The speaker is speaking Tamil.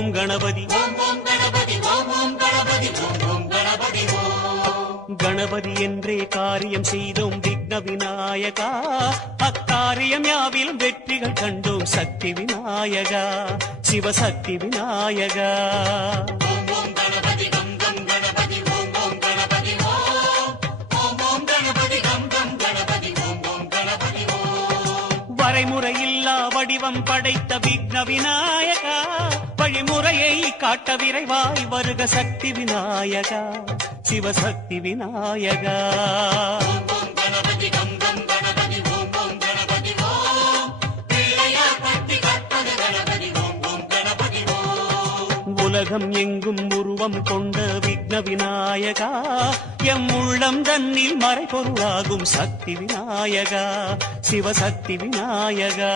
ஓம் கணபதி கணபதி என்றே காரியம் செய்தோம் விக்ன விநாயகா, அக்காரியம் யாவிலும் வெற்றிகள் கண்டோம் சக்தி விநாயகா, சிவசக்தி விநாயகா. வரைமுறையில்லா வடிவம் படைத்த விக்ன விநாயகா, வழிமுறையை காட்ட விரைவாய் வருக சக்தி விநாயகா, சிவசக்தி விநாயகா. உலகம் எங்கும் உருவம் கொண்ட விக்ன விநாயகா, எம் உள்ளம் தன்னில் மறைபொருளாகும் சக்தி விநாயகா, சிவசக்தி விநாயகா.